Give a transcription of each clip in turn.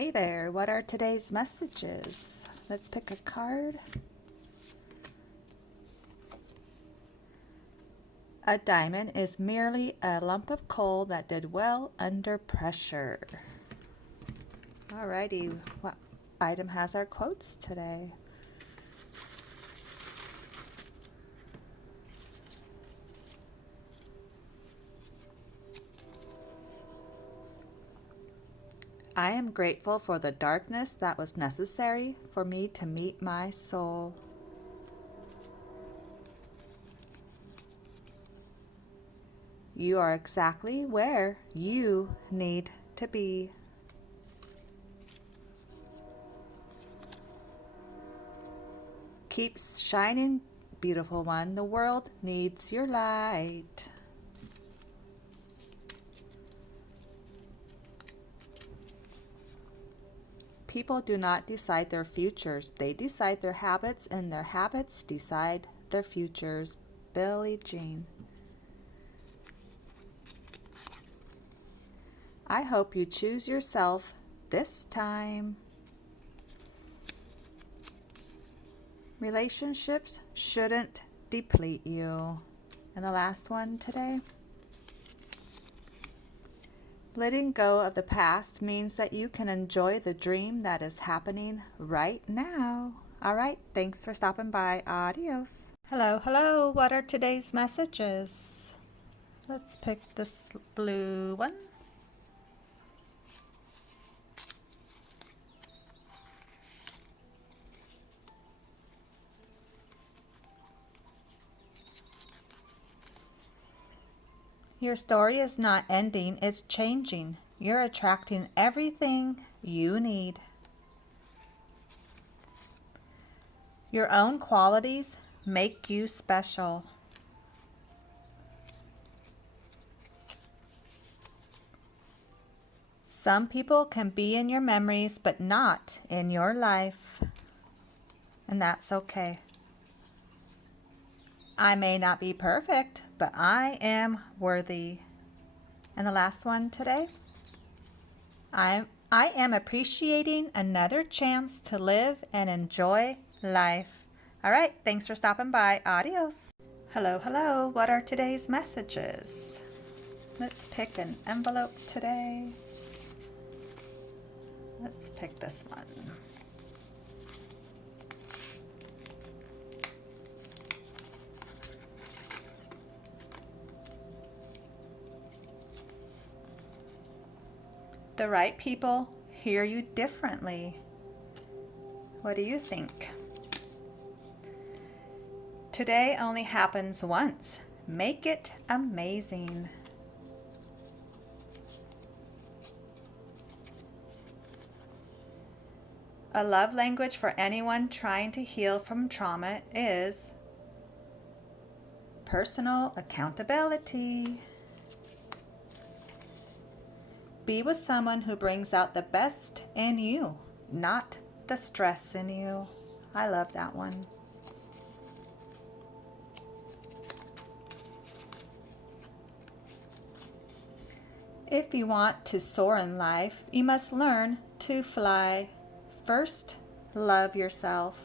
Hey there, what are today's messages? Let's pick a card. A diamond is merely a lump of coal that did well under pressure. Alrighty, what item has our quotes today? I am grateful for the darkness that was necessary for me to meet my soul. You are exactly where you need to be. Keep shining, beautiful one. The world needs your light. People do not decide their futures. They decide their habits, and their habits decide their futures. Billie Jean. I hope you choose yourself this time. Relationships shouldn't deplete you. And the last one today. Letting go of the past means that you can enjoy the dream that is happening right now. All right, thanks for stopping by. Adios. Hello, what are today's messages? Let's pick this blue one. Your story is not ending, it's changing. You're attracting everything you need. Your own qualities make you special. Some people can be in your memories, but not in your life. And that's okay. I may not be perfect, but I am worthy. And the last one today. I am appreciating another chance to live and enjoy life. All right, thanks for stopping by. Adios. Hello, what are today's messages? Let's pick an envelope today. Let's pick this one. The right people hear you differently. What do you think? Today only happens once. Make it amazing. A love language for anyone trying to heal from trauma is personal accountability. Be with someone who brings out the best in you, not the stress in you. I love that one. If you want to soar in life, you must learn to fly. First, love yourself.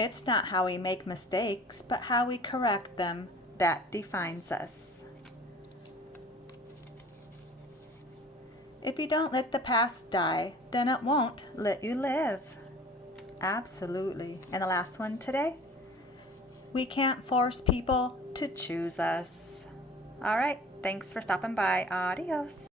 It's not how we make mistakes, but how we correct them that defines us. If you don't let the past die, then it won't let you live. Absolutely. And the last one today. We can't force people to choose us. All right, thanks for stopping by. Adios.